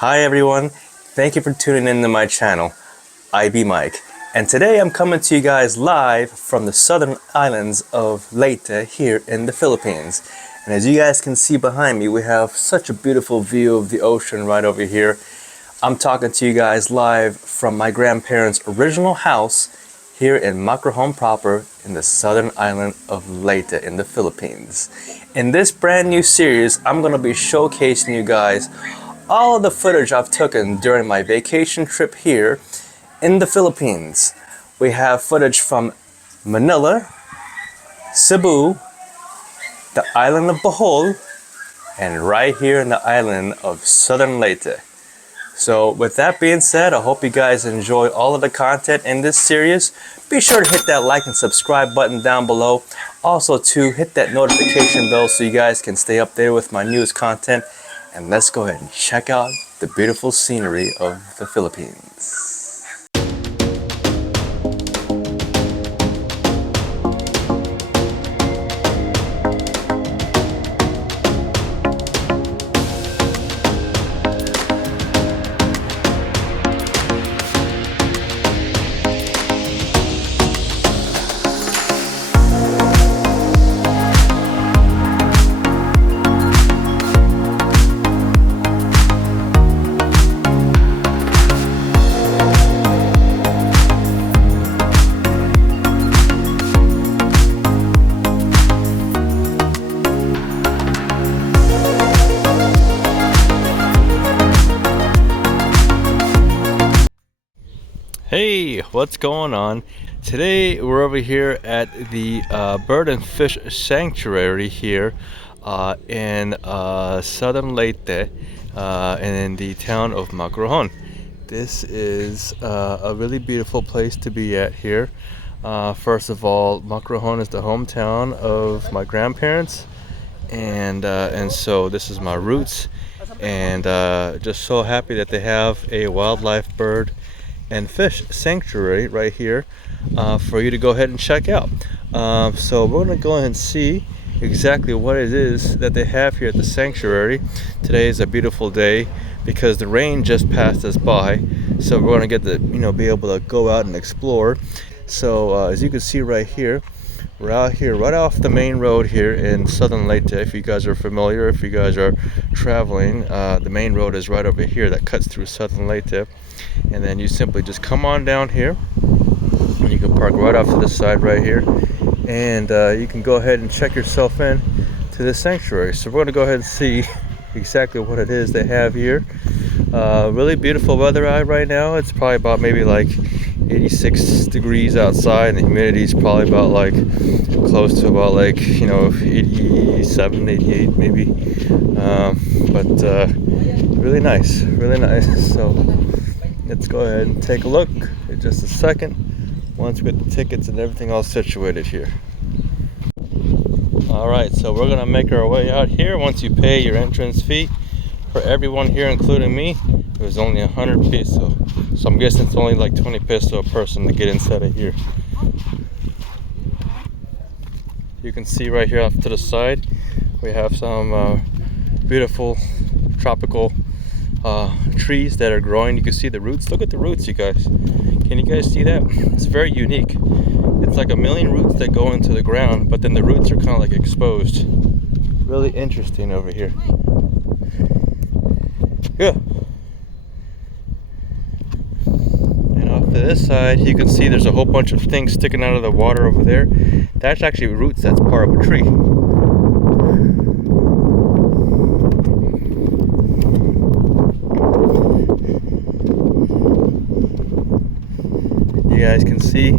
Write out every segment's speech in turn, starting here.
Hi everyone, thank you for tuning in to my channel. I be Mike, and today I'm coming to you guys live from the southern islands of Leyte here in the Philippines. And as you guys can see behind me, we have such a beautiful view of the ocean right over here. I'm talking to you guys live from my grandparents' original house here in Macrohon proper in the southern island of Leyte in the Philippines. In this brand new series, I'm going to be showcasing you guys all of the footage I've taken during my vacation trip here in the Philippines. We have footage from Manila, Cebu, the island of Bohol, and right here in the island of Southern Leyte. So with that being said, I hope you guys enjoy all of the content in this series. Be sure to hit that like and subscribe button down below. Also to hit that notification bell so you guys can stay up there with my newest content. And let's go ahead and check out the beautiful scenery of the Philippines. Hey, what's going on? Today we're over here at the bird and fish sanctuary here in Southern Leyte in the town of Macrohon. This is a really beautiful place to be at here. First of all, Macrohon is the hometown of my grandparents, and so this is my roots, and just so happy that they have a wildlife bird and fish sanctuary right here for you to go ahead and check out. So we're going to go ahead and see exactly what it is that they have here at the sanctuary. Today is a beautiful day because the rain just passed us by, so we're going to get to be able to go out and explore. So as you can see right here, we're out here right off the main road here in Southern Leyte. If you guys are familiar, if you guys are traveling, the main road is right over here that cuts through Southern Leyte. And then you simply just come on down here, and you can park right off to the side right here, and you can go ahead and check yourself in to this sanctuary. So we're going to go ahead and see exactly what it is they have here. Really beautiful weather out right now. It's probably about maybe like 86 degrees outside, and the humidity is probably about like close to about like 87, 88 maybe. But really nice, really nice. So let's go ahead and take a look in just a second once we get the tickets and everything all situated here. Alright, so we're going to make our way out here. Once you pay your entrance fee, for everyone here including me, it was only 100 peso. So I'm guessing it's only like 20 peso a person to get inside of here. You can see right here off to the side we have some beautiful tropical trees that are growing. You can see the roots. Look at the roots, you guys. Can you guys see that? It's very unique. It's like a million roots that go into the ground, but then the roots are kind of like exposed. Really interesting over here. Yeah. And off to this side, you can see there's a whole bunch of things sticking out of the water over there. That's actually roots that's part of a tree. You guys can see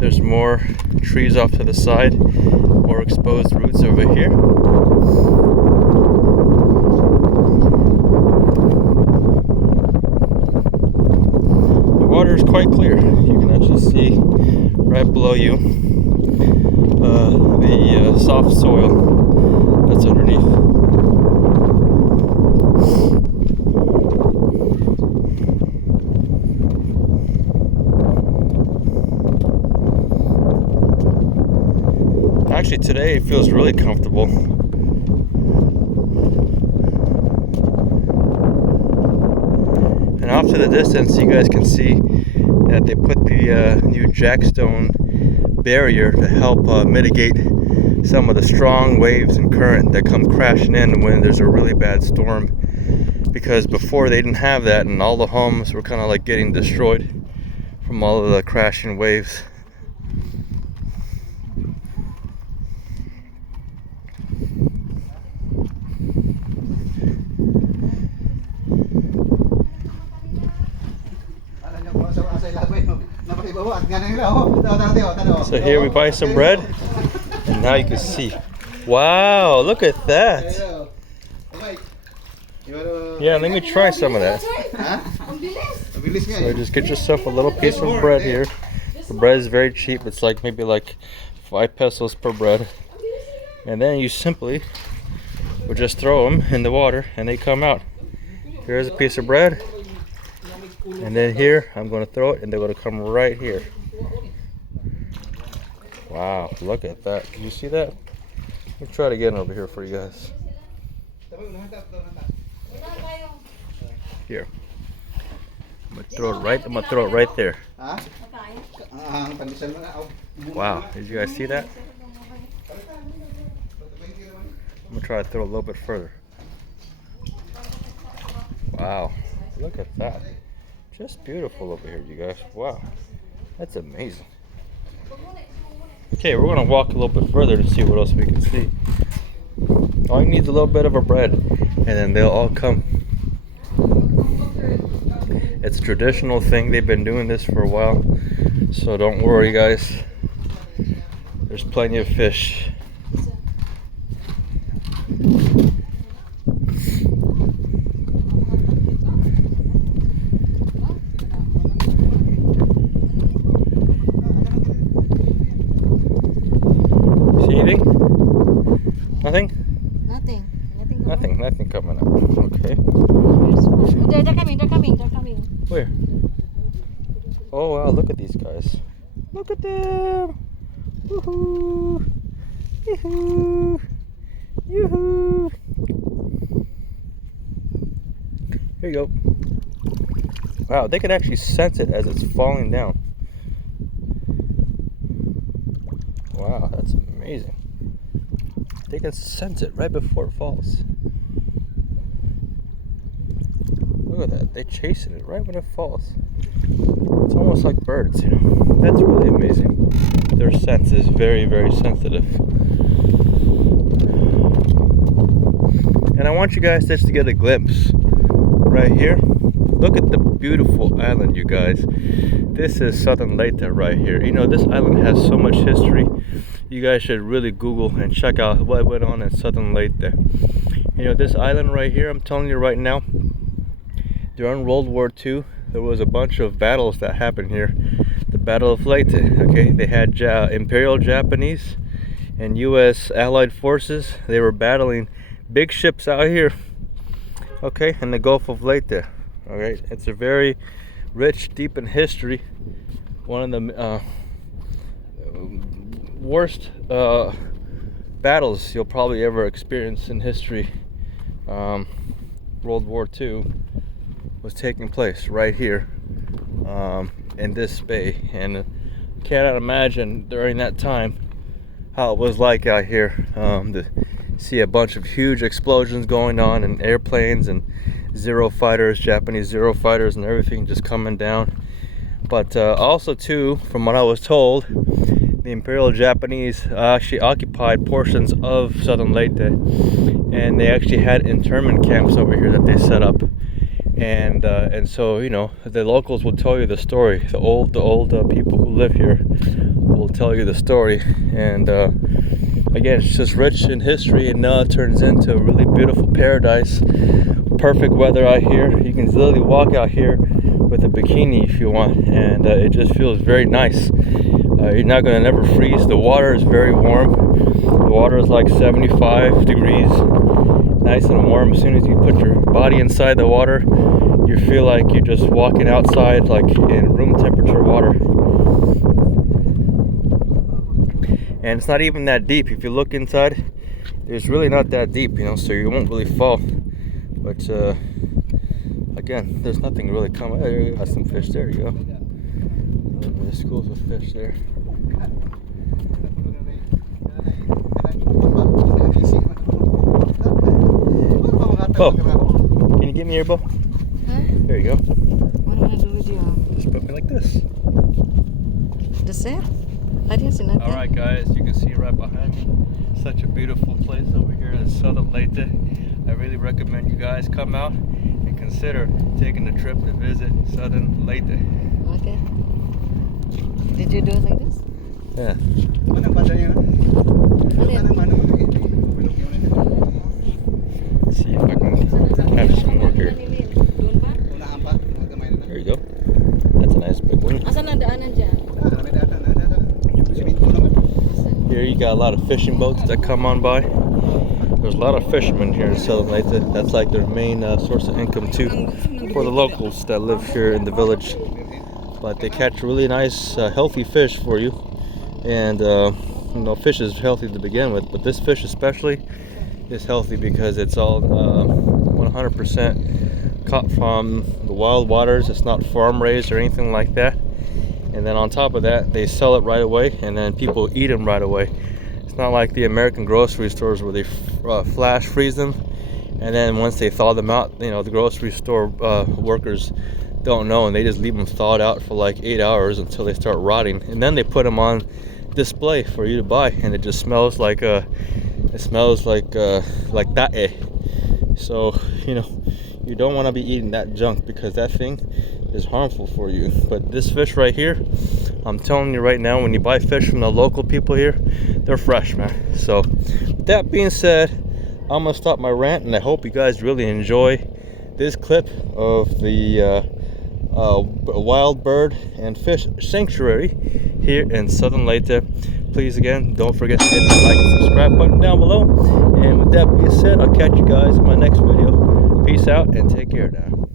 there's more trees off to the side, more exposed roots over here. The water is quite clear. You can actually see right below you the soft soil that's underneath. Actually, today it feels really comfortable. to the distance, you guys can see that they put the new jackstone barrier to help mitigate some of the strong waves and current that come crashing in when there's a really bad storm. Because before they didn't have that, and all the homes were kind of like getting destroyed from all of the crashing waves. So here we buy some bread, and now you can see. Wow, look at that. Yeah, let me try some of that. So just get yourself a little piece of bread here. The bread is very cheap. It's like maybe like 5 pesos per bread. And then you simply would just throw them in the water and they come out. Here's a piece of bread. And then here, I'm going to throw it and they're going to come right here. Wow, look at that. Can you see that? Let me try it again over here for you guys. Here. I'm going to throw it right there. Wow, did you guys see that? I'm going to try to throw a little bit further. Wow, look at that. Just beautiful over here, you guys. Wow, that's amazing. Okay, we're going to walk a little bit further to see what else we can see. All you need is a little bit of a bread, and then they'll all come. It's a traditional thing. They've been doing this for a while, so don't worry, guys. There's plenty of fish. See anything? Nothing? Nothing coming up. Okay. They're coming. Where? Oh wow, look at these guys. Look at them! Woohoo! Yoo-hoo! Yoo-hoo! Here you go. Wow, they can actually sense it as it's falling down. Wow, that's amazing. They can sense it right before it falls. Look at that, they're chasing it right when it falls. It's almost like birds, you know. That's really amazing. Their sense is very, very sensitive. And I want you guys just to get a glimpse right here. Look at the beautiful island, you guys. This is Southern Leyte right here. You know, this island has so much history. You guys should really Google and check out what went on in Southern Leyte. You know, this island right here, I'm telling you right now, during World War II, there was a bunch of battles that happened here. The Battle of Leyte, okay? They had Imperial Japanese and U.S. Allied forces. They were battling big ships out here, okay, in the Gulf of Leyte. All right, it's a very rich, deep in history. One of the worst battles you'll probably ever experience in history. World War II was taking place right here in this bay, and cannot imagine during that time how it was like out here to see a bunch of huge explosions going on and airplanes and Zero fighters, Japanese Zero fighters and everything just coming down. But also too, from what I was told, the Imperial Japanese actually occupied portions of Southern Leyte, and they actually had internment camps over here that they set up. And so, you know, the locals will tell you the story. The old people who live here will tell you the story. And again, it's just rich in history, and now it turns into a really beautiful paradise. Perfect weather out here. You can literally walk out here with a bikini if you want, and it just feels very nice. You're not going to never freeze. The water is very warm. The water is like 75 degrees, nice and warm. As soon as you put your body inside the water, you feel like you're just walking outside, like in room temperature water. And it's not even that deep. If you look inside, it's really not that deep, you know, so you won't really fall. But I again, there's nothing really coming. There you got some fish. There you go. There's schools of fish there. Bo, can you give me your bow? Huh? There you go. What am I gonna do with you? Just put me like this. That's it? I didn't see nothing. Alright guys, you can see right behind me, such a beautiful place over here in Southern Leyte. I really recommend you guys come out and consider taking a trip to visit Southern Leyte. Okay. Did you do it like this? Yeah. See if I can catch some more here. There you go. That's a nice big one. Asan ang daanan dyan? Here you got a lot of fishing boats that come on by. There's a lot of fishermen here in Southern Leyte. That's like their main source of income too for the locals that live here in the village. But they catch really nice, healthy fish for you. And you know, fish is healthy to begin with, but this fish especially is healthy because it's all 100% caught from the wild waters. It's not farm raised or anything like that. And then on top of that, they sell it right away, and then people eat them right away. It's not like the American grocery stores where they flash freeze them, and then once they thaw them out, you know, the grocery store workers don't know, and they just leave them thawed out for like 8 hours until they start rotting, and then they put them on display for you to buy, and it just smells like that. So you know, you don't want to be eating that junk because that thing is harmful for you. But this fish right here, I'm telling you right now, when you buy fish from the local people here, they're fresh, man. So with that being said, I'm gonna stop my rant, and I hope you guys really enjoy this clip of the wild bird and fish sanctuary here in Southern Leyte. Please again, don't forget to hit the like and subscribe button down below. And with that being said, I'll catch you guys in my next video. Peace out and take care now.